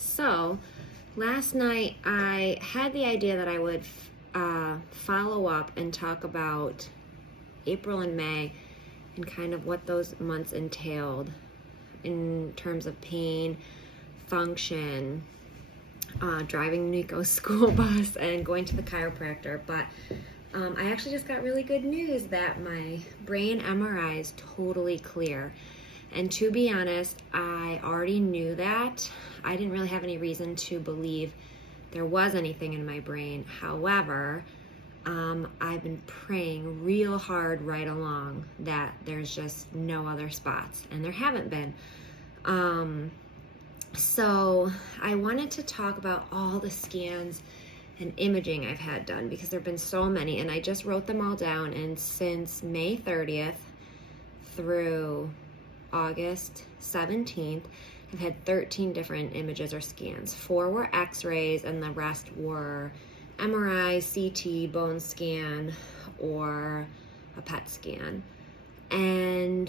So, last night I had the idea that I would follow up and talk about April and May and kind of what those months entailed in terms of pain, function, driving Nico's school bus, and going to the chiropractor. But I actually just got really good news that my brain MRI is totally clear. And to be honest, I already knew that. I didn't really have any reason to believe there was anything in my brain. However, I've been praying real hard right along that there's just no other spots, and there haven't been. So I wanted to talk about all the scans and imaging I've had done because there have been so many, and I just wrote them all down. And since May 30th through August 17th, I've had 13 different images or scans. 4 were x-rays and the rest were MRI, CT, bone scan, or a PET scan. And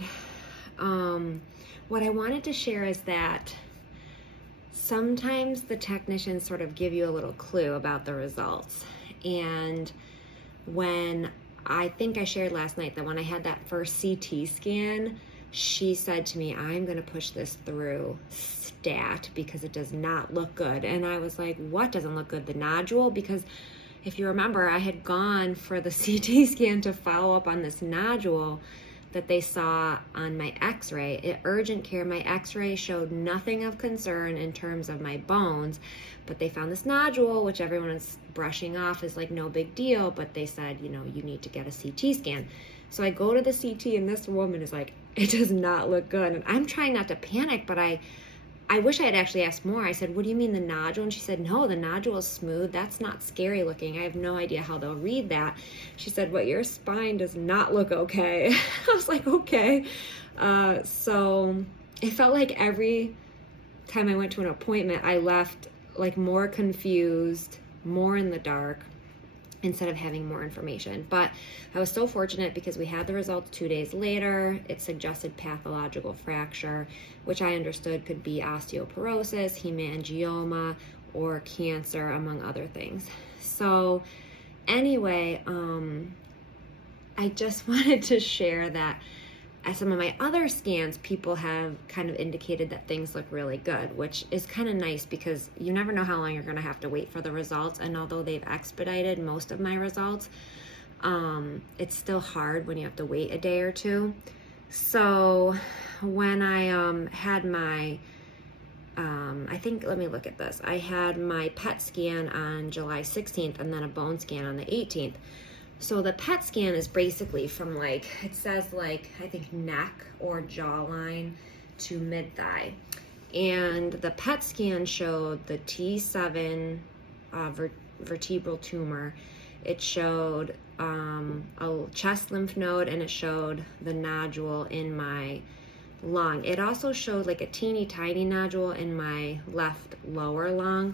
what I wanted to share is that sometimes the technicians sort of give you a little clue about the results. And when I think I shared last night that when I had that first CT scan, she said to me, I'm going to push this through stat because it does not look good. And I was like, what doesn't look good? The nodule? Because if you remember, I had gone for the CT scan to follow up on this nodule that they saw on my x-ray. At urgent care, my x-ray showed nothing of concern in terms of my bones, but they found this nodule, which everyone is brushing off as like no big deal, but they said, you need to get a CT scan. So I go to the CT and this woman is like, it does not look good. And I'm trying not to panic, but I wish I had actually asked more. I said, what do you mean the nodule? And she said, no, the nodule is smooth. That's not scary looking. I have no idea how they'll read that. She said, but your spine does not look okay. I was like, okay. So it felt like every time I went to an appointment, I left like more confused, more in the dark, instead of having more information. But I was so fortunate because we had the results 2 days later. It suggested pathological fracture, which I understood could be osteoporosis, hemangioma, or cancer, among other things. So anyway, I just wanted to share that at some of my other scans, people have kind of indicated that things look really good, which is kind of nice because you never know how long you're going to have to wait for the results. And although they've expedited most of my results, it's still hard when you have to wait a day or two. So when I had my, let me look at this. I had my PET scan on July 16th and then a bone scan on the 18th. So the PET scan is basically from it says I think neck or jawline to mid-thigh. And the PET scan showed the T7 vertebral tumor. It showed a chest lymph node, and it showed the nodule in my lung. It also showed like a teeny tiny nodule in my left lower lung.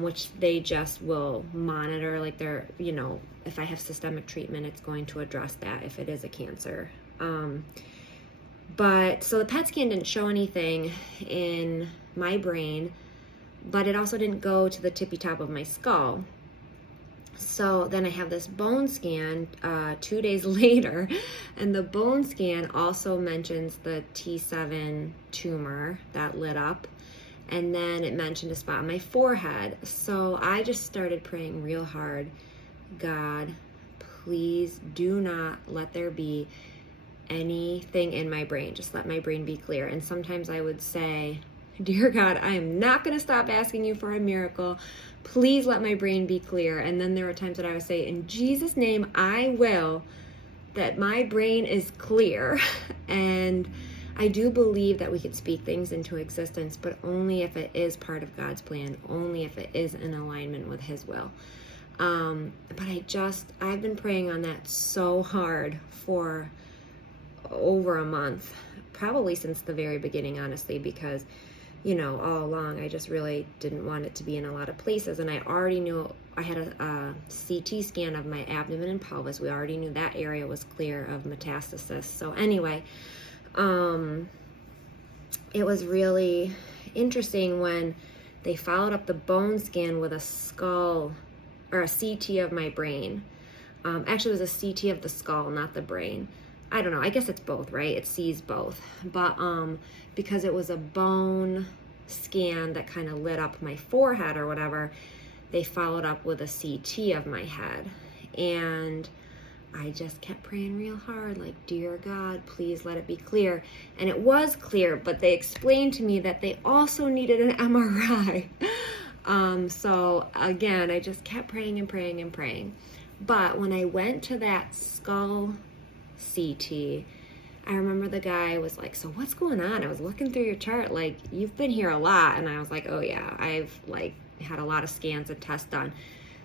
Which they just will monitor, like they're, if I have systemic treatment, it's going to address that if it is a cancer. But so the PET scan didn't show anything in my brain, but it also didn't go to the tippy top of my skull. So then I have this bone scan 2 days later, and the bone scan also mentions the T7 tumor that lit up. And then it mentioned a spot on my forehead. So I just started praying real hard. God, please do not let there be anything in my brain. Just let my brain be clear. And sometimes I would say, dear God, I am not going to stop asking you for a miracle. Please let my brain be clear. And then there were times that I would say, in Jesus' name, I will, that my brain is clear. And I do believe that we could speak things into existence, but only if it is part of God's plan, only if it is in alignment with His will. But I've been praying on that so hard for over a month, probably since the very beginning, honestly, because, all along, I just really didn't want it to be in a lot of places. And I already knew I had a CT scan of my abdomen and pelvis. We already knew that area was clear of metastasis. So anyway, it was really interesting when They followed up the bone scan with a skull, or a CT of my brain. Actually, it was a CT of the skull, not the brain. I don't know. I guess it's both, right? It sees both. But because it was a bone scan that kind of lit up my forehead or whatever, they followed up with a CT of my head. And I just kept praying real hard, like, dear God, please let it be clear. And it was clear, but they explained to me that they also needed an MRI. So again, I just kept praying and praying and praying. But when I went to that skull CT, I remember the guy was like, so what's going on? I was looking through your chart, like, you've been here a lot. And I was like, oh yeah, I've like had a lot of scans and tests done.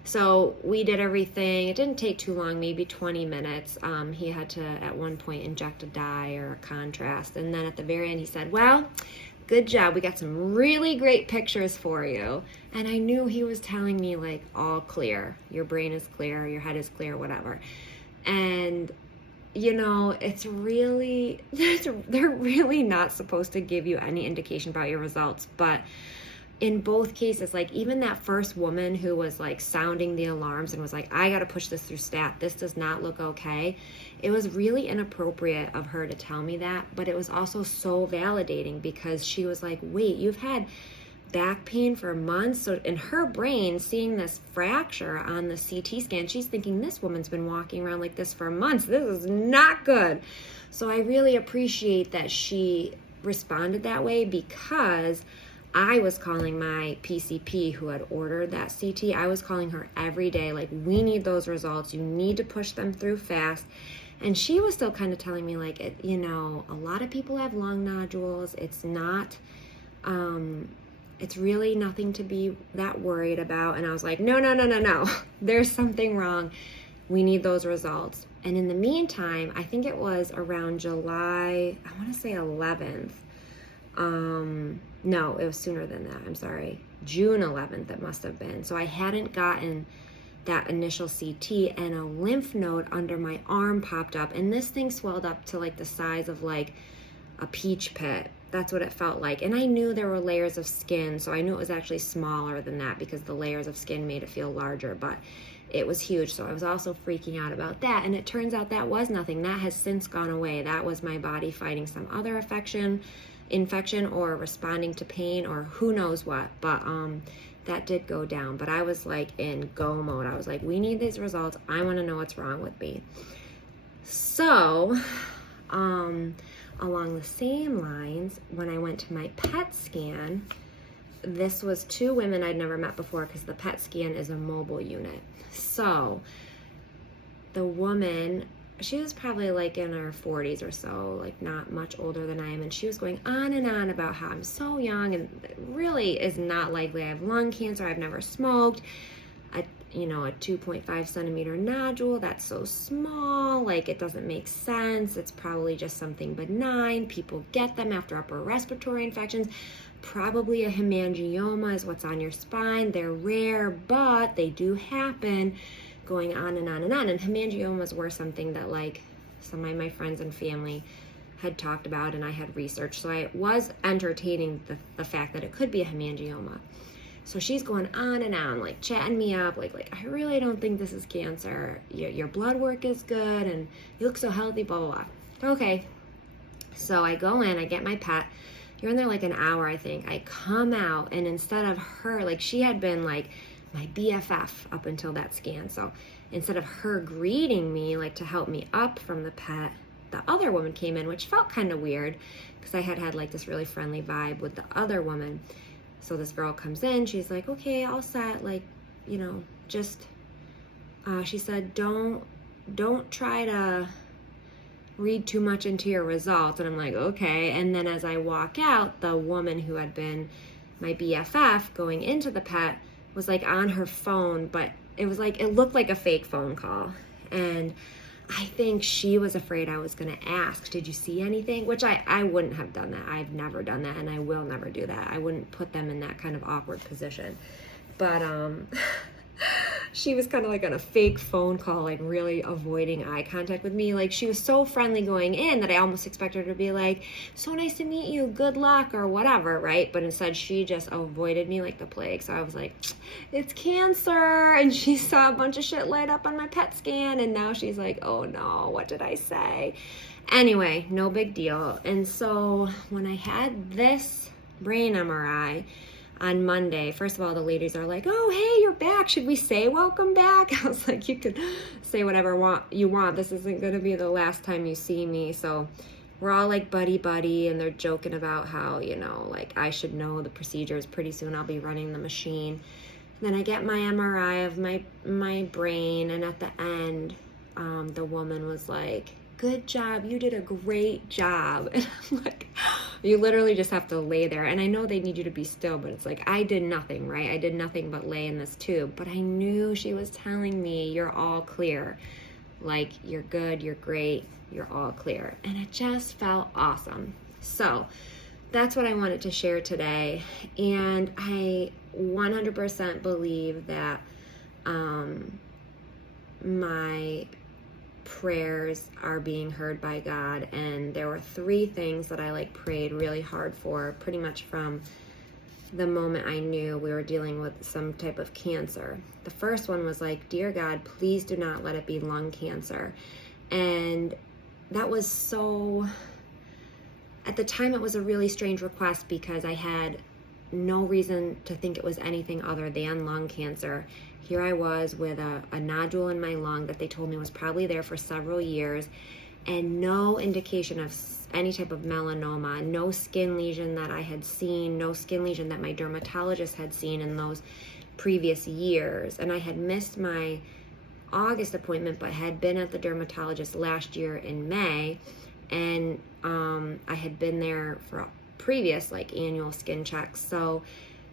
So we did everything. It didn't take too long, maybe 20 minutes. He had to, at one point, inject a dye or a contrast. And then at the very end, he said, well, good job. We got some really great pictures for you. And I knew he was telling me, like, all clear. Your brain is clear, your head is clear, whatever. And, you know, it's really, they're really not supposed to give you any indication about your results. But in both cases, like, even that first woman who was like sounding the alarms and was like, I got to push this through stat, this does not look okay. It was really inappropriate of her to tell me that, but it was also so validating because she was like, wait, you've had back pain for months. So in her brain, seeing this fracture on the CT scan, she's thinking, this woman's been walking around like this for months. This is not good. So I really appreciate that she responded that way, because I was calling my PCP who had ordered that CT. I was calling her every day, like, we need those results. You need to push them through fast. And she was still kind of telling me, like, you know, a lot of people have lung nodules. It's not, it's really nothing to be that worried about. And I was like, no. There's something wrong. We need those results. And in the meantime, I think it was around July, I want to say 11th. No, it was sooner than that. I'm sorry. June 11th, it must have been. So I hadn't gotten that initial CT, and a lymph node under my arm popped up, and this thing swelled up to like the size of like a peach pit. That's what it felt like. And I knew there were layers of skin, so I knew it was actually smaller than that because the layers of skin made it feel larger, but it was huge. So I was also freaking out about that. And it turns out that was nothing. That has since gone away. That was my body fighting some other infection or responding to pain or who knows what. But that did go down. But I was like in go mode. I was like, we need these results. I want to know what's wrong with me. So along the same lines, when I went to my PET scan, this was two women I'd never met before because the PET scan is a mobile unit. So the woman, she was probably like in her 40s or so, like not much older than I am. And she was going on and on about how I'm so young and it really is not likely I have lung cancer. I've never smoked. A 2.5 centimeter nodule, that's so small, like it doesn't make sense. It's probably just something benign. People get them after upper respiratory infections. Probably a hemangioma is what's on your spine. They're rare, but they do happen. Going on and on and on. And hemangiomas were something that like some of my friends and family had talked about and I had researched. So I was entertaining the fact that it could be a hemangioma. So she's going on and on, like chatting me up, like I really don't think this is cancer. Your blood work is good and you look so healthy, blah, blah, blah. Okay. So I go in, I get my PET. You're in there like an hour, I think. I come out and instead of her, like she had been like my BFF up until that scan. So instead of her greeting me, like to help me up from the PET, the other woman came in, which felt kind of weird because I had like this really friendly vibe with the other woman. So this girl comes in, she's like, okay, all set, like, she said, don't try to read too much into your results. And I'm like, okay. And then as I walk out, the woman who had been my BFF going into the PET was like on her phone, but it looked like a fake phone call. And I think she was afraid I was going to ask, did you see anything? Which I wouldn't have done that. I've never done that and I will never do that. I wouldn't put them in that kind of awkward position. But She was kind of like on a fake phone call, like really avoiding eye contact with me. Like she was so friendly going in that I almost expected her to be like, so nice to meet you, good luck, or whatever, right? But instead she just avoided me like the plague. So I was like, it's cancer. And she saw a bunch of shit light up on my PET scan. And now she's like, oh no, what did I say? Anyway, no big deal. And so when I had this brain MRI, on Monday, first of all, the ladies are like, oh, hey, you're back. Should we say welcome back? I was like, you could say whatever you want. This isn't going to be the last time you see me. So we're all like buddy, and they're joking about how, like I should know the procedures. Pretty soon I'll be running the machine. Then I get my MRI of my brain, and at the end, the woman was like, good job, you did a great job. And I'm like, you literally just have to lay there. And I know they need you to be still, but it's like, I did nothing, right? I did nothing but lay in this tube. But I knew she was telling me, you're all clear. Like, you're good, you're great, you're all clear. And it just felt awesome. So that's what I wanted to share today. And I 100% believe that my prayers are being heard by God. And there were 3 things that I prayed really hard for, pretty much from the moment I knew we were dealing with some type of cancer. The first one was dear God, please do not let it be lung cancer. And that was so, at the time it was a really strange request because I had no reason to think it was anything other than lung cancer. Here I was with a nodule in my lung that they told me was probably there for several years, and no indication of any type of melanoma, no skin lesion that I had seen, no skin lesion that my dermatologist had seen in those previous years. And I had missed my August appointment, but had been at the dermatologist last year in May, and I had been there for previous annual skin checks. So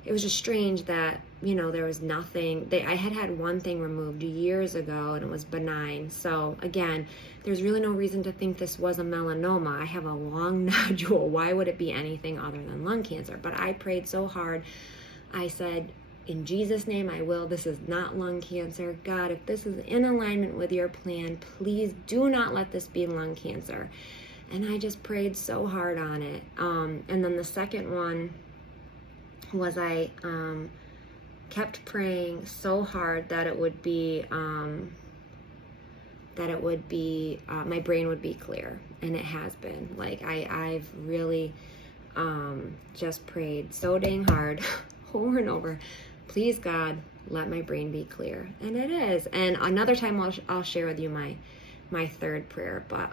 it was just strange that, there was nothing. I had one thing removed years ago, and it was benign. So again, there's really no reason to think this was a melanoma. I have a long nodule. Why would it be anything other than lung cancer? But I prayed so hard. I said, in Jesus' name, I will. This is not lung cancer. God, if this is in alignment with your plan, please do not let this be lung cancer. And I just prayed so hard on it. And then the second one was I kept praying so hard that it would be my brain would be clear, and it has been. I've really just prayed so dang hard over and over. Please God, let my brain be clear, and it is. And another time I'll share with you my third prayer, but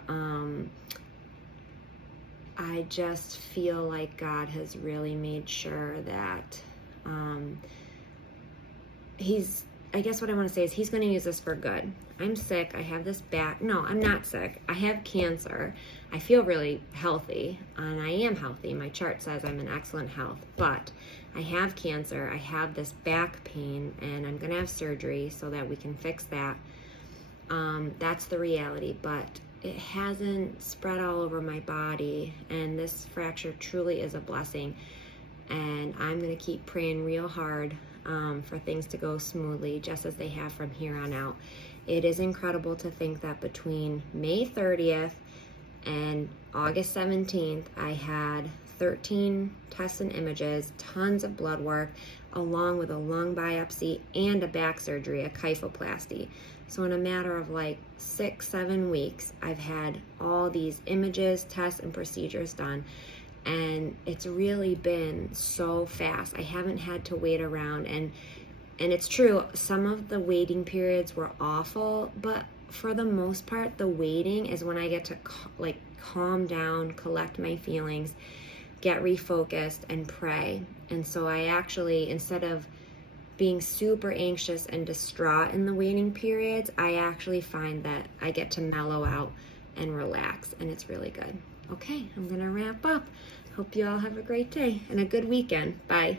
I just feel like God has really made sure that I guess what I want to say is he's going to use this for good. I'm sick. I have this back. No, I'm not sick. I have cancer. I feel really healthy, and I am healthy. My chart says I'm in excellent health, but I have cancer. I have this back pain, and I'm going to have surgery so that we can fix that. That's the reality, but it hasn't spread all over my body, and this fracture truly is a blessing. And I'm going to keep praying real hard for things to go smoothly, just as they have from here on out. It is incredible to think that between May 30th and August 17th, I had 13 tests and images, tons of blood work, along with a lung biopsy and a back surgery, a kyphoplasty. So in a matter of 6-7 weeks, I've had all these images, tests, and procedures done. And it's really been so fast. I haven't had to wait around. And it's true, some of the waiting periods were awful, but for the most part, the waiting is when I get to calm down, collect my feelings, get refocused, and pray. And so I actually, instead of being super anxious and distraught in the waiting periods, I actually find that I get to mellow out and relax, and it's really good. Okay, I'm going to wrap up. Hope you all have a great day and a good weekend. Bye.